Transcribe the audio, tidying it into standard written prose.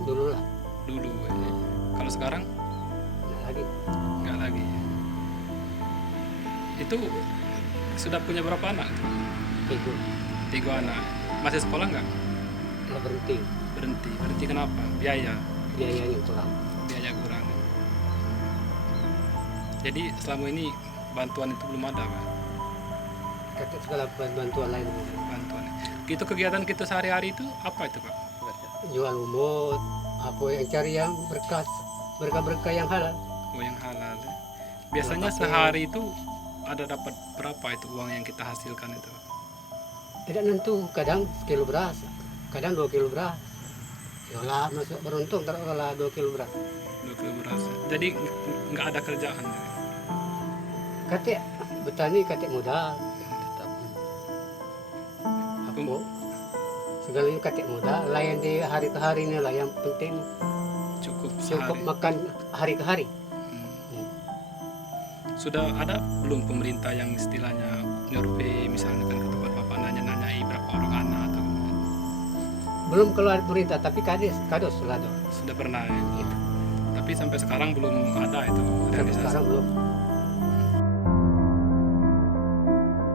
Dulu lah, Dulu. Kalau sekarang nggak lagi. nggak lagi. Itu sudah punya berapa anak? Itu 3 anak. Masih sekolah nggak? nggak berhenti, Berhenti. Berhenti kenapa? Biaya. biayanya kurang. Biaya kurang. Jadi selama ini bantuan itu belum ada, Pak? Kata segala bantuan lain, Bantuan. Itu kegiatan kita sehari-hari itu apa itu, Pak? jual umut, apa yang cari yang berkah yang halal. Oh, yang halal. Biasanya Pakai- sehari itu ada dapat berapa itu uang yang kita hasilkan itu? Tidak nentu, kadang sekilo beras, kadang 2 kilo beras. Yolah masuk beruntung taruhlah 2 kilo beras. 2 kilo beras. Jadi nggak ada kerjaan. Katik petani katik modal. Aku segalanya katik modal. Layan di hari ke hari ini lah yang penting Cukup cukup sehari. makan hari ke hari. Hmm. Sudah ada belum pemerintah yang istilahnya nyurvei misalnya kan ke tempat bapak nanya-nanyai berapa orang anak atau Belum keluar perintah tapi kados sudah ada. sudah pernah ya? Iya. Tapi sampai sekarang belum ada itu Sampai realisasi. sekarang belum.